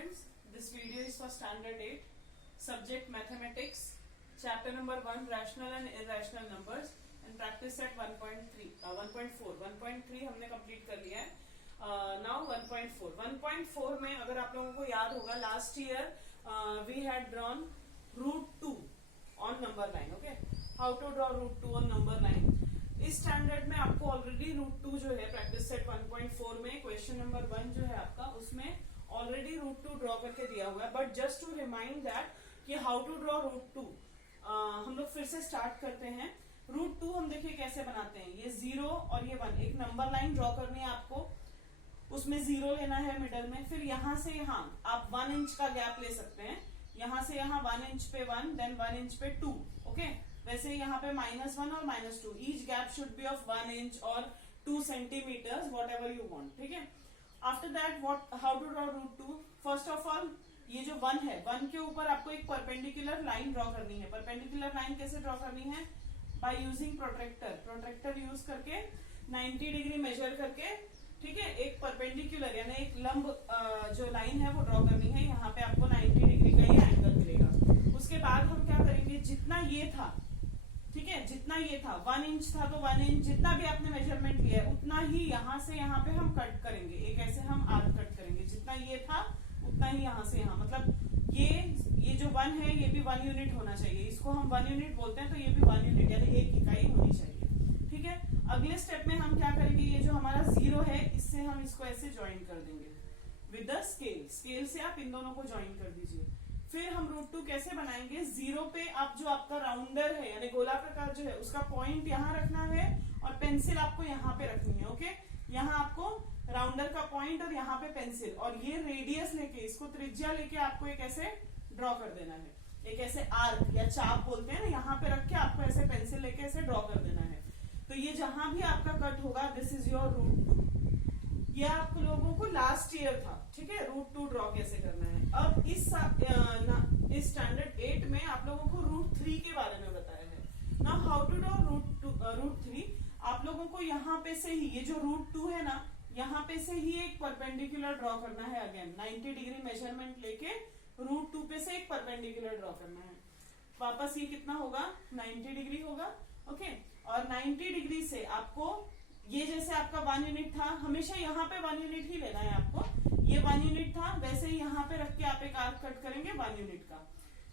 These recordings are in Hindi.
students, this video is for standard 8, subject mathematics, chapter number 1 rational and irrational numbers and practice set 1.4 हमने कंप्लीट कर लिया है. Now 1.4 में अगर आप लोगों को याद होगा last year we had drawn root 2 on number line. Okay, how to draw root 2 on number line. इस स्टैंडर्ड में आपको ऑलरेडी रूट 2 जो है प्रैक्टिस सेट 1.4 में क्वेश्चन नंबर 1 जो है आपका उसमें ऑलरेडी रूट 2 ड्रॉ करके दिया हुआ है. But just to remind that कि हाउ टू ड्रॉ रूट 2 हम लोग फिर से स्टार्ट करते हैं. रूट 2 हम देखिए कैसे बनाते हैं. ये 0 और ये 1 एक नंबर लाइन ड्रॉ करनी है आपको, उसमें 0 लेना है मिडल में, फिर यहां से यहां आप 1 इंच का गैप ले सकते हैं. यहां से यहां 1 इंच पे 1 देन 1 इंच पे 2. ओके, वैसे यहाँ पे -1 और -2 each gap should be of 1 inch और 2 centimetres whatever you want. ठीक है, after that how to draw root 2. First of all ये जो 1 है 1 के ऊपर आपको एक परपेंडिकुलर लाइन ड्रॉ करनी है. परपेंडिकुलर लाइन कैसे ड्रॉ करनी है? बाय यूजिंग प्रोट्रैक्टर यूज करके 90 डिग्री मेजर करके, ठीक है, एक परपेंडिकुलर यानी एक लंब जो लाइन है वो ड्रॉ करनी है. यहाँ पे आपको 90 डिग्री का ये एंगल मिलेगा. उसके बाद हम क्या करेंगे, जितना ये था, ठीक है, जितना ये था 1 इंच था तो 1 इंच जितना भी आपने मेजरमेंट लिया है उतना ही यहाँ से यहाँ पे हम कट करेंगे. एक ऐसे हम आर्क कट करेंगे, जितना ये था उतना ही यहाँ से यहाँ, मतलब ये जो 1 है ये भी 1 यूनिट होना चाहिए. इसको हम 1 यूनिट बोलते हैं तो ये भी 1 यूनिट यानी 1 इकाई होनी चाहिए. ठीक है, अगले स्टेप में हम क्या करेंगे, ये जो हमारा 0 है इससे हम इसको ऐसे ज्वाइन कर देंगे विद द स्केल. स्केल से आप इन दोनों को ज्वाइन कर दीजिए. फिर हम रूट 2 कैसे बनाएंगे, 0 पे आप जो आपका राउंडर है यानी गोला प्रकार जो है उसका पॉइंट यहाँ रखना है और पेंसिल आपको यहाँ पे रखनी है. ओके, यहाँ आपको राउंडर का पॉइंट और यहाँ पे पेंसिल और ये रेडियस लेके इसको त्रिज्या लेके आपको एक ऐसे ड्रॉ कर देना है. एक ऐसे आर्क या चाप बोलते हैं ना, यहाँ पे रख के आपको ऐसे पेंसिल लेके ऐसे ड्रॉ कर देना है. तो ये जहां भी आपका कट होगा दिस इज योर रूट 2. ये आप लोगों को लास्ट ईयर था. ठीक है, रूट 2 ड्रॉ कैसे करना है. अब इस स्टैंडर्ड 8 में आप लोगों को रूट 3 के बारे में बताया है. Now how to draw root 3. आप लोगों को यहाँ पे से ही ये जो रूट 2 है ना, यहाँ पे से ही एक परपेंडिकुलर ड्रॉ करना है. अगेन 90 डिग्री मेजरमेंट लेके रूट 2 पे से एक परपेंडिकुलर ड्रॉ करना है. वापस ये कितना होगा, 90 डिग्री होगा. ओके, और 90 डिग्री से आपको ये जैसे आपका 1 यूनिट था, हमेशा यहाँ पे 1 यूनिट ही लेना है आपको. ये 1 यूनिट था, वैसे ही यहाँ पे रख के आप एक आर्क कट करेंगे 1 यूनिट का.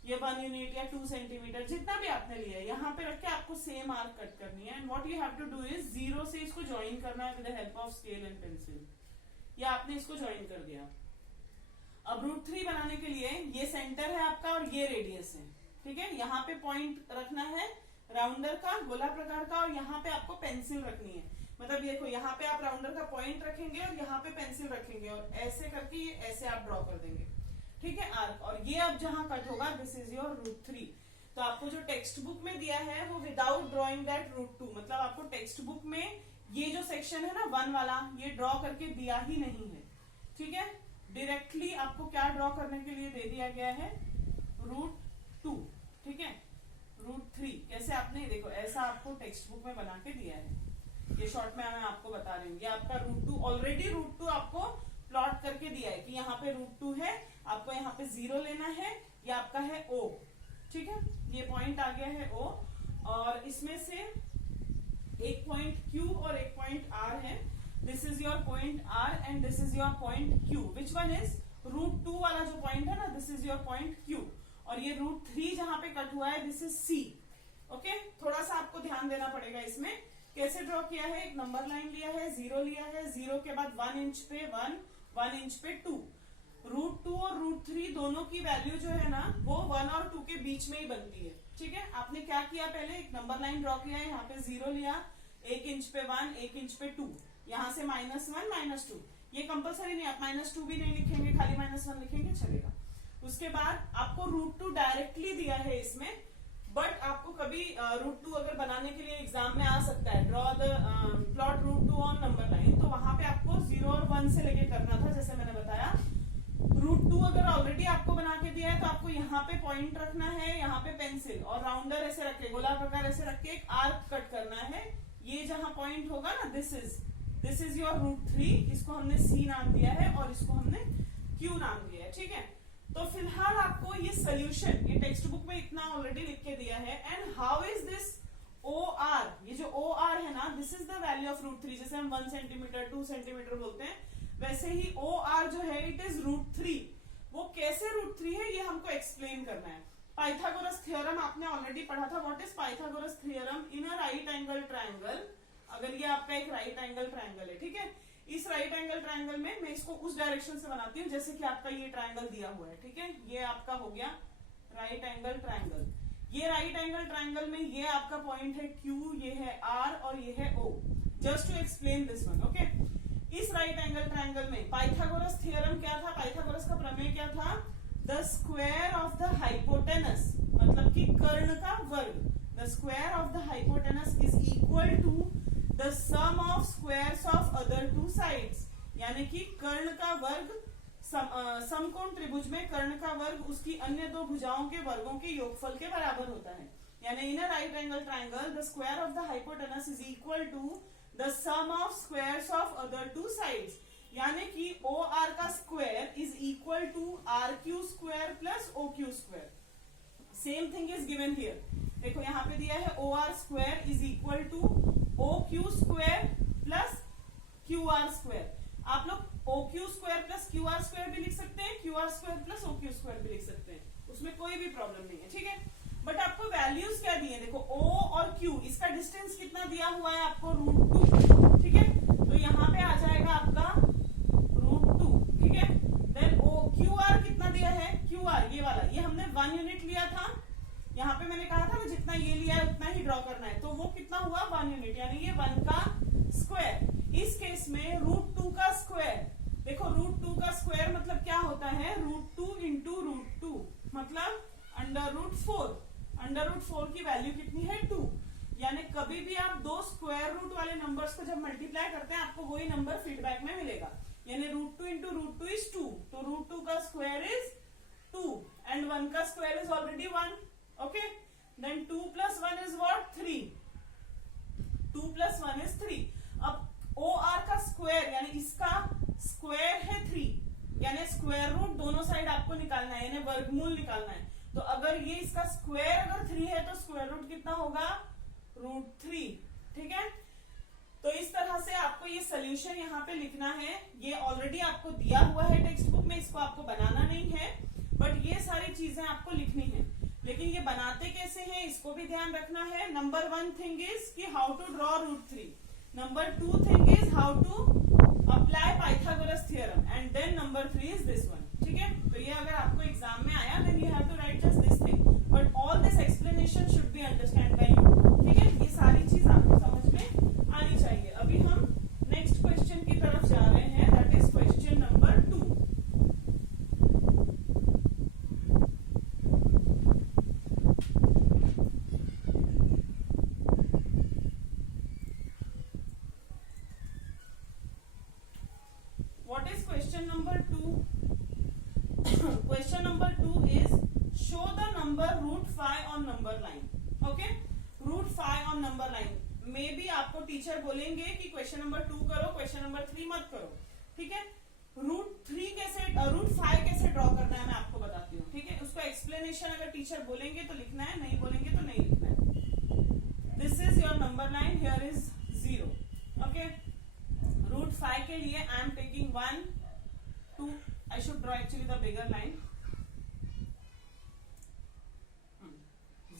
ये 1 यूनिट या 2 सेंटीमीटर जितना भी आपने लिया है यहाँ पे रख के आपको सेम आर्क कट करनी है. And what you have to do is 0 से इसको ज्वाइन करना है with the help of scale and pencil. या आपने इसको ज्वाइन कर दिया. अब रूट 3 बनाने के लिए ये सेंटर है आपका और ये रेडियस है. ठीक है, यहाँ पे पॉइंट रखना है राउंडर का, गोला प्रकार का, और यहाँ पे आपको पेंसिल रखनी है. मतलब देखो यहाँ पे आप राउंडर का पॉइंट रखेंगे और यहाँ पे पेंसिल रखेंगे और ऐसे करके ये ऐसे आप ड्रॉ कर देंगे. ठीक है, आर्क. और ये अब जहां कट होगा दिस इज योर रूट 3. तो आपको जो टेक्स्ट बुक में दिया है वो विदाउट ड्रॉइंग दैट रूट 2, मतलब आपको टेक्स्ट बुक में ये जो सेक्शन है ना 1 वाला ये ड्रॉ करके दिया ही नहीं है. ठीक है, डायरेक्टली आपको क्या ड्रॉ करने के लिए दे दिया गया है, रूट 2. ठीक है, रूट 3 कैसे आपने देखो ऐसा आपको टेक्स्ट बुक में बना के दिया है. ये शॉर्ट में मैं आपको बता रही हूँ. ये आपका रूट 2 ऑलरेडी रूट 2 आपको प्लॉट करके दिया है कि यहाँ पे रूट 2 है, आपको यहाँ पे 0 लेना है. ये आपका है O. ठीक है, ये पॉइंट आ गया है O और इसमें से एक पॉइंट Q और एक पॉइंट R है. This is your point R and this is your point Q. Which one is root 2 वाला जो पॉइंट है ना, this is your point Q. और ये रूट 3 जहां पे कट हुआ है दिस इज C. ओके, थोड़ा सा आपको ध्यान देना पड़ेगा इसमें. कैसे ड्रॉ किया है, एक नंबर लाइन लिया है, 0 लिया है, 0 के बाद 1 इंच पे 1 इंच पे 2. रूट 2 और रूट 3 दोनों की वैल्यू जो है ना वो 1 और 2 के बीच में ही बनती है. ठीक है, आपने क्या किया, पहले एक नंबर लाइन ड्रॉ किया है, यहाँ पे 0 लिया, 1 इंच पे 1, 1 इंच पे 2, यहाँ से -1 -2. ये कंपलसरी नहीं, आप -2 भी नहीं लिखेंगे, खाली -1 लिखेंगे चलेगा. उसके बाद आपको रूट 2 डायरेक्टली दिया है इसमें, बट आपको कभी रूट 2 अगर बनाने के लिए एग्जाम में आ सकता है, draw the plot root 2 on number line, तो वहां पे आपको 0 और 1 से लेके करना था जैसे मैंने बताया. रूट 2 अगर ऑलरेडी आपको बना के दिया है तो आपको यहाँ पे पॉइंट रखना है, यहाँ पे पेंसिल और राउंडर ऐसे रख के गोला प्रकार ऐसे रख के एक आर्क कट करना है. ये जहां पॉइंट होगा ना दिस इज योर रूट 3. इसको हमने C नाम दिया है और इसको हमने क्यू नाम दिया है, ठीक है। तो फिलहाल आपको ये सोल्यूशन, ये टेक्स्ट बुक में इतना ऑलरेडी लिख के दिया है। And how is this O R, ये जो ओ आर है ना, this is the value of √3। जैसे हम 1 सेंटीमीटर 2 सेंटीमीटर बोलते हैं, वैसे ही ओ आर जो है इट इज √3। वो कैसे √3 है ये हमको एक्सप्लेन करना है। पाइथागोरस थ्योरम आपने ऑलरेडी पढ़ा था। What is Pythagoras theorem in a right angle triangle. अगर ये आपका एक राइट एंगल ट्रायंगल है, ठीक है, इस राइट एंगल ट्रायंगल में मैं इसको उस डायरेक्शन से बनाती हूँ जैसे कि आपका ये ट्रायंगल दिया हुआ है, ठीक है। ये आपका हो गया राइट एंगल ट्रायंगल। ये राइट एंगल ट्रायंगल में ये आपका पॉइंट है Q, ये है R और ये है O। Just to explain this one, okay. इस राइट एंगल ट्रायंगल में पाइथागोरस थ्योरम क्या था, पाइथागोरस का प्रमेय क्या था, the square of the hypotenuse, मतलब कि कर्ण का वर्ग, the square of the hypotenuse is equal to the sum of squares of other two sides. यानी कि कर्ण का वर्ग, समकोण त्रिभुज में कर्ण का वर्ग उसकी अन्य दो भुजाओं के वर्गों के योगफल के बराबर होता है। यानी in a right angle triangle the square of the hypotenuse is equal to the sum of squares of other two sides. यानी कि ओ आर का square is equal to RQ square plus OQ square. Same thing is given here. देखो यहाँ पे दिया है O R square is equal to OQ square plus QR square. आप लोग OQ square plus QR square भी लिख सकते हैं, QR square plus OQ square भी लिख सकते हैं, उसमें कोई भी प्रॉब्लम नहीं है, ठीक है। बट आपको वैल्यूज क्या दिए, देखो O और Q, इसका डिस्टेंस कितना दिया हुआ है आपको, √2, ठीक है। तो यहाँ पे आ जाएगा आपका √2, ठीक है। देन QR कितना दिया है, QR ये वाला, ये हमने 1 यूनिट लिया था। यहाँ पे मैंने कहा था ना जितना ये लिया है उतना ही ड्रॉ करना है, तो वो कितना हुआ 1 यूनिट, यानी ये 1 का स्क्वायर। इस केस में √2 का स्क्वायर, देखो √2 का स्क्वायर मतलब क्या होता है, √2 इंटू √2 मतलब √4। √4 की वैल्यू कितनी है 2। यानी कभी भी आप दो स्क्वायर रूट वाले नंबर्स को जब मल्टीप्लाई करते हैं आपको वही नंबर फीडबैक में मिलेगा। यानी √2 इंटू √2 इज 2, तो √2 का स्क्वायर इज 2 एंड 1 का square is already 1, okay. Then 2 + 1 is what, 3। 2 + 1 is 3। अब OR का स्क्वायर यानी इसका स्क्वायर है 3, यानी स्क्वायर रूट दोनों साइड आपको निकालना है, यानी वर्गमूल निकालना है। तो अगर ये इसका स्क्वायर अगर 3 है तो स्क्वायर रूट कितना होगा, √3, ठीक है। तो इस तरह से आपको ये सोल्यूशन यहाँ पे लिखना है। ये ऑलरेडी आपको दिया हुआ है टेक्स्ट बुक में, इसको आपको बनाना नहीं है, बट ये सारी चीजें आपको लिखनी है। लेकिन ये बनाते कैसे हैं इसको भी ध्यान रखना है। नंबर 1 थिंग इज कि how to draw √3, number 2 thing is how to apply Pythagoras theorem, and then number 3 is this one, ठीक है। तो ये अगर आपको एग्जाम में आया then you have to write just this thing, but all this explanation should be understand by you, ठीक है। ये सारी चीज आपको समझ में आनी चाहिए। अभी हम नेक्स्ट क्वेश्चन की तरफ जा रहे हैं, that is question number 2। What is question number 2? Question number 2 is show the number √5 on number line. Okay? √5 on number line. May be आपको टीचर बोलेंगे कि क्वेश्चन नंबर 2 करो, क्वेश्चन नंबर 3 मत करो, ठीक है। √5 कैसे ड्रॉ करना है मैं आपको बताती हूँ, ठीक है। उसको एक्सप्लेनेशन अगर टीचर बोलेंगे तो लिखना है, नहीं बोलेंगे तो नहीं लिखना है। This is your number line, here is 0, okay. √5 के लिए I am taking 1 2, I should draw actually the bigger line,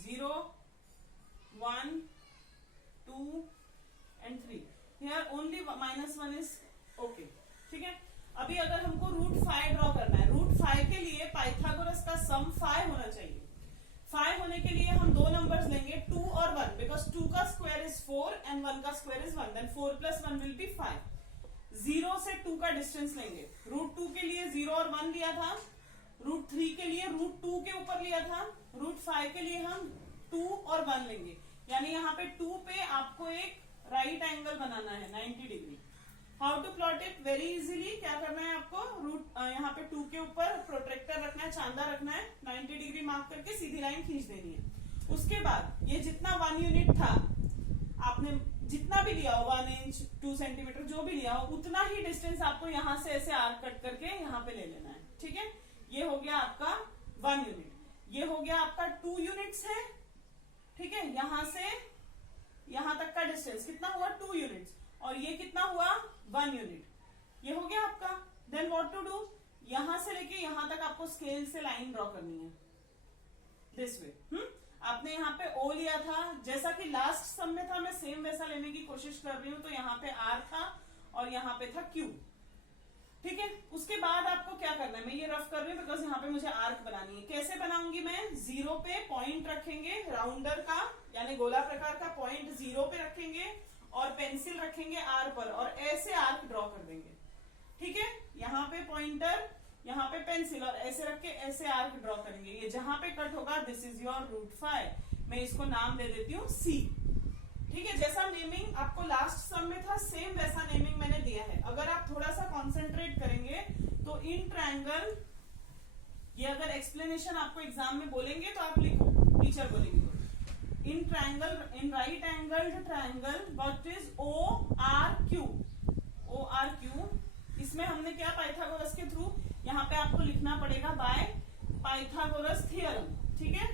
0 1 2 and 3, here only -1 is okay, ठीक है। अभी अगर हमको √5 ड्रॉ करना है, √5 के लिए पाइथागोरस का सम 5 होना चाहिए। 5 होने के लिए हम दो नंबर्स लेंगे 2 और 1, बिकॉज 2 का स्क्वायर इज 4 एंड 1 का square is 1, then 4 + 1 will be 5। 0 से 2 का डिस्टेंस लेंगे। √2 के लिए 0 और 1 लिया था, √3 के लिए √2 के ऊपर लिया था, √5 के लिए हम 2 और 1 लेंगे। यानी यहाँ पे 2 पे आपको एक राइट एंगल बनाना है 90 degree. How to plot it, very easily. क्या करना है आपको, यहाँ पे 2 के ऊपर प्रोट्रेक्टर रखना है, चांदा रखना है, 90 डिग्री मार्क करके सीधी लाइन खींच देनी है। उसके बाद ये जितना 1 यूनिट था, आपने जितना भी लिया हो 1 इंच 2 सेंटीमीटर जो भी लिया हो, उतना ही डिस्टेंस आपको यहाँ से ऐसे आर्क कट करके यहाँ पे ले लेना है। ठीक है, ये हो गया आपका 1 यूनिट, ये हो गया आपका 2 यूनिट्स है, ठीक है, यहां से यहां तक का डिस्टेंस कितना हुआ 2 यूनिट्स, और ये कितना हुआ 1 यूनिट, ये हो गया आपका। देन व्हाट टू डू, यहां से लेके यहां तक आपको स्केल से लाइन ड्रॉ करनी है दिस वे। आपने यहाँ पे ओ लिया था, जैसा कि लास्ट सम में था, मैं सेम वैसा लेने की कोशिश कर रही हूँ। तो यहाँ पे आर था और यहाँ पे था क्यू, ठीक है। उसके बाद आपको क्या करना है, मैं ये रफ कर रही हूँ बिकॉज यहाँ पे मुझे आर्क बनानी है। कैसे बनाऊंगी मैं, 0 पे पॉइंट रखेंगे राउंडर का, यानी गोला प्रकार का पॉइंट 0 पे रखेंगे और पेंसिल रखेंगे आर पर और ऐसे आर्क ड्रॉ कर देंगे, ठीक है। यहाँ पे पॉइंटर, यहाँ पे पेंसिल और ऐसे रख के ऐसे आर्क ड्रॉ करेंगे। ये जहां पे कट होगा दिस इज योर √5, मैं इसको नाम दे देती हूँ सी, ठीक है। जैसा नेमिंग आपको लास्ट सम में था सेम वैसा नेमिंग मैंने दिया है। अगर आप थोड़ा सा कॉन्सेंट्रेट करेंगे तो इन ट्रायंगल, ये अगर एक्सप्लेनेशन आपको एग्जाम में बोलेंगे तो आप लिखो, टीचर बोलेंगे तो in triangle, in right angled triangle what is ORQ, ORQ, इसमें हमने क्या पाइथागोरस के थ्रू यहाँ पे आपको लिखना पड़ेगा बाय पाइथागोरस थियरम, ठीक है,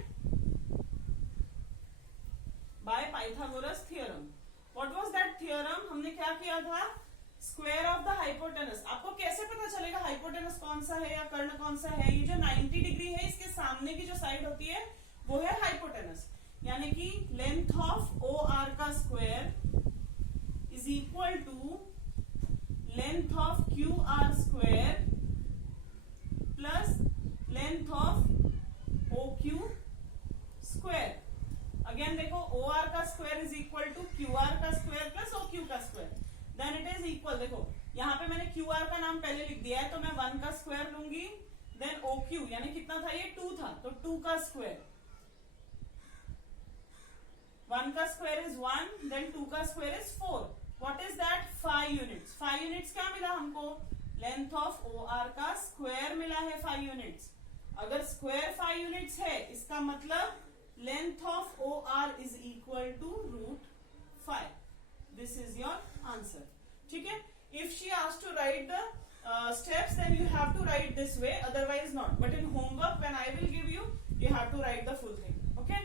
by Pythagoras theorem. What was that theorem, हमने क्या किया था, स्क्वायर ऑफ द हाइपोटेनस। आपको कैसे पता चलेगा हाइपोटेनस कौन सा है या कर्ण कौन सा है, ये जो 90 डिग्री है इसके सामने की जो साइड होती है वो है हाइपोटेनस, यानी कि लेंथ ऑफ OR का square is equal to length of QR square plus length of OQ square. Again देखो, OR का square is equal to QR का स्क्वायर प्लस OQ का square, then it is equal, देखो यहाँ पे मैंने QR का नाम पहले लिख दिया है तो मैं 1 का स्क्वायर लूंगी, देन OQ यानी कितना था ये 2 था तो 2 का स्क्वायर, 1 का स्क्वायर इज 1, देन 2 का square is 4। What is that, 5 units. 5 units क्या मिला हमको, लेंथ ऑफ OR का स्क्वायर मिला है 5 यूनिट्स। अगर स्क्वायर 5 यूनिट्स है इसका मतलब length of OR is equal to √5, this is your answer, ठीक है। If she asks to write the steps then you have to write this way, otherwise not, but in homework when I will give you, you have to write the full thing, okay.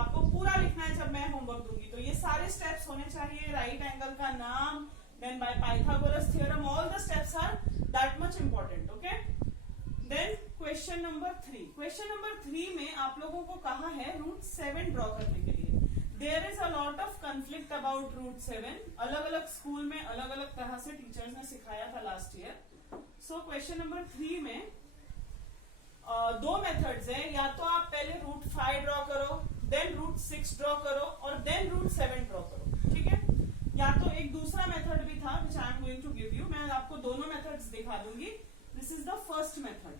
आपको पूरा लिखना है जब मैं होमवर्क दूंगी, तो ये सारे स्टेप्स होने चाहिए, राइट एंगल का नाम, then by Pythagoras theorem, all the steps are that much important, okay. Then question number 3, question number 3 में आप लोगों को कहा है √7 ड्रॉ करने के लिए। There is a lot of conflict about √7, अलग अलग स्कूल में अलग अलग तरह से टीचर्स ने सिखाया था last year. So question number 3 में 2 मेथड्स है, या तो आप पहले √5 ड्रॉ करो, देन √6 ड्रॉ करो और देन √7 ड्रॉ करो, ठीक है। या तो एक दूसरा मेथड भी था which I am going to give you, मैं आपको दोनों मेथड्स दिखा दूंगी। This is the first method.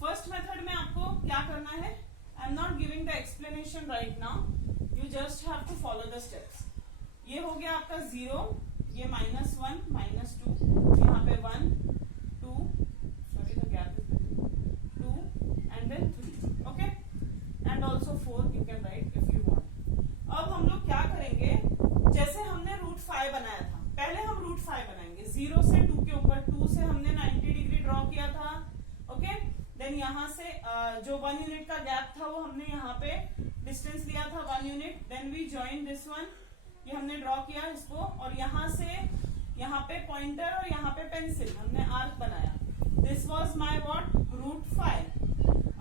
First method में आपको क्या करना है, I am not giving the explanation right now, you just have to follow the steps. ये हो गया आपका 0, ये -1, -2, यहाँ पे 1, 2, sorry the gap is 2 and then 3, okay, and also 4 you can write if you want. अब हम लोग क्या करेंगे, जैसे हमने √5 बनाया था, पहले हम √5 बनाएंगे 0 से 2 के ऊपर, 2 से हमने 90 डिग्री ड्रॉ किया था, ओके। देन यहाँ से जो 1 यूनिट का गैप था वो हमने यहाँ पे डिस्टेंस लिया था 1 unit, then we join this one, ये हमने ड्रॉ किया इसको, और यहाँ से यहाँ पे पॉइंटर और यहाँ पे पेंसिल हमने आर्क बनाया। This was my what √5।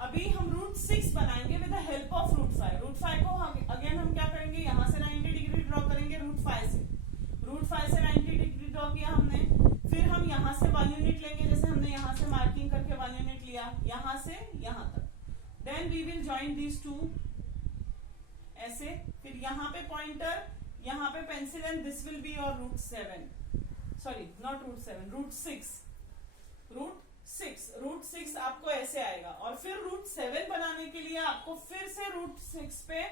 अभी हम √6 बनाएंगे विद द हेल्प ऑफ √5। √5 को अगेन हम क्या करेंगे, यहाँ से 90 डिग्री ड्रॉ करेंगे √5 से, √5 से 90 डिग्री ड्रॉ किया हमने, फिर हम यहाँ से 1 यूनिट लेंगे, जैसे हमने यहाँ से मार्किंग करके 1 यूनिट लिया, यहाँ से यहाँ तक, then we will join these 2 ऐसे, फिर यहाँ पे पॉइंटर, यहाँ पे pencil, and this will be your √7, sorry not √7, √6 आपको ऐसे आएगा। और फिर √7 बनाने के लिए आपको फिर से √6 पे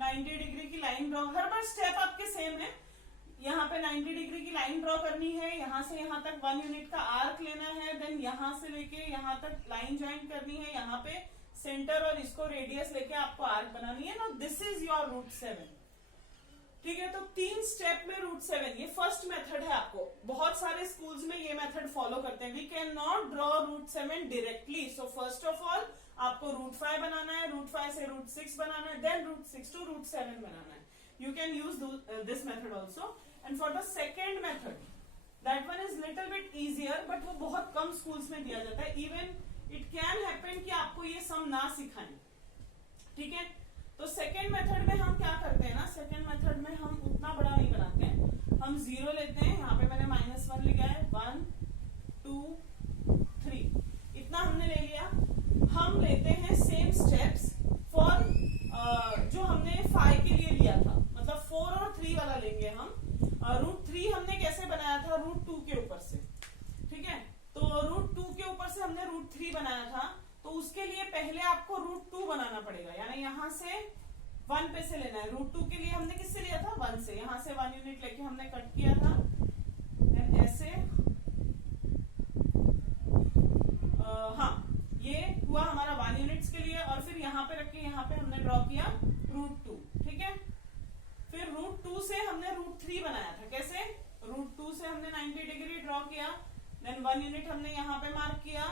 90 डिग्री की लाइन ड्रॉ, हर बार स्टेप आपके सेम है, यहाँ पे 90 डिग्री की लाइन ड्रॉ करनी है, यहाँ से यहाँ तक 1 यूनिट का आर्क लेना है, देन यहाँ से लेके यहाँ तक लाइन ज्वाइन करनी है, यहाँ पे सेंटर और इसको रेडियस लेके आपको आर्क बनानी है ना, दिस इज योर √7, ठीक है, तो 3 स्टेप में रूट 7, ये फर्स्ट मेथड है। आपको बहुत सारे स्कूल्स में ये मेथड फॉलो करते हैं। We can not draw root 7 directly. So first of all आपको रूट 5 बनाना है, रूट 5 से रूट 6 बनाना है, देन रूट 6 टू रूट 7 बनाना है। You can use this method also. And for the second method, that one is little bit easier, but वो बहुत कम स्कूल्स में दिया जाता है। इवन इट कैन हैपन कि आपको ये सम ना सिखाएं। ठीक है, तो सेकेंड मेथड में हम क्या करते हैं ना, सेकेंड मेथड में हम उतना बड़ा नहीं बनाते हैं, हम 0 लेते हैं। यहाँ पे मैंने -1 लिखा है, 1 2 3 इतना हमने ले लिया। हम लेते हैं सेम स्टेप्स फॉर जो हमने 5 के लिए लिया था, मतलब 4 और 3 वाला लेंगे हम। रूट 3 हमने कैसे बनाया था, रूट 2 के ऊपर से। ठीक है, तो रूट 2 के ऊपर से हमने रूट 3 बनाया था, तो उसके लिए पहले आपको रूट 2 बनाना पड़ेगा, यानी यहां से 1 पे से लेना है। रूट 2 के लिए हमने किससे लिया था, 1 से। यहां से 1 यूनिट लेके हमने कट किया था, देन ऐसे हाँ, ये हुआ हमारा 1 यूनिट्स के लिए। और फिर यहाँ पे रख के यहाँ पे हमने ड्रॉ किया रूट 2। ठीक है, फिर रूट 2 से हमने रूट 3 बनाया था। कैसे, रूट 2 से हमने 90 डिग्री ड्रॉ किया, देन 1 यूनिट हमने यहाँ पे मार्क किया,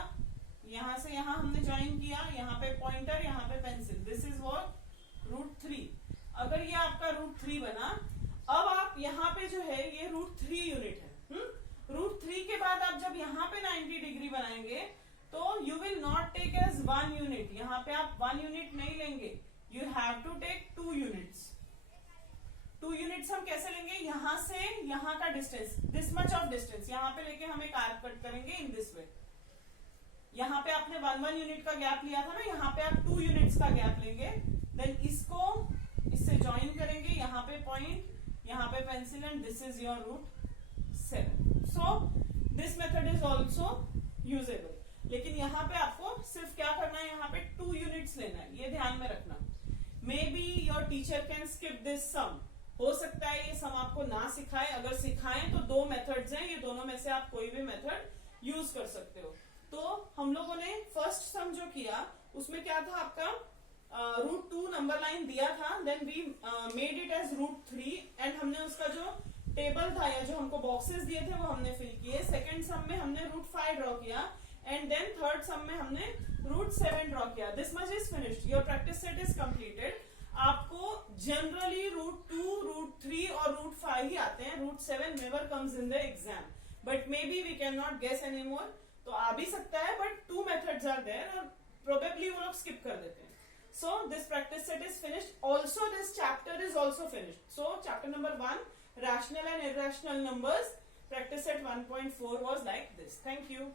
यहां से यहां हमने ज्वाइन किया, यहाँ पे पॉइंटर, यहाँ पे pencil. This is what, root 3। अगर ये आपका रूट 3 बना, अब आप यहाँ पे जो है ये रूट 3 यूनिट है। रूट 3 के बाद आप जब यहाँ पे 90 डिग्री बनाएंगे तो you will not take as 1 unit. यहाँ पे आप 1 यूनिट नहीं लेंगे, you have to take 2 units. 2 units हम कैसे लेंगे, यहाँ से यहाँ का distance, this much of distance, यहाँ पे लेके हम एक आर्क कट करेंगे इन दिस वे। यहाँ पे आपने 1 यूनिट का गैप लिया था ना, यहाँ पे आप 2 यूनिट्स का गैप लेंगे, देन इसको इससे ज्वाइन करेंगे, यहाँ पे पॉइंट, यहाँ पे pencil, and this is your root 7। So this method is also usable. लेकिन यहाँ पे आपको सिर्फ क्या करना है, यहाँ पे 2 यूनिट्स लेना है, ये ध्यान में रखना। Maybe your teacher can skip this sum, हो सकता है ये सम आपको ना सिखाए। अगर सिखाएं तो 2 मेथड्स हैं, ये दोनों में से आप कोई भी मेथड यूज कर सकते हो। तो हम लोगों ने फर्स्ट सम जो किया उसमें क्या था, आपका रूट 2 नंबर लाइन दिया था, then we made it as root 3, and हमने उसका जो टेबल था या जो हमको बॉक्सेस दिए थे वो हमने फिल किए। सेकंड सम में हमने रूट 5 ड्रॉ किया, एंड देन थर्ड सम में हमने रूट 7 ड्रॉ किया। This much is finished, your practice set is completed. आपको जनरली रूट 2, रूट 3 और रूट 5 ही आते हैं, root 7 never comes in the exam, but may be we can not guess any more. तो आ भी सकता है, बट 2 मेथड्स आर देयर, और प्रोबेबली वो लोग स्किप कर देते हैं। So this practice set is finished. Also this chapter is also finished. So chapter number 1, rational and irrational numbers, practice set 1.4 was like this. Thank you.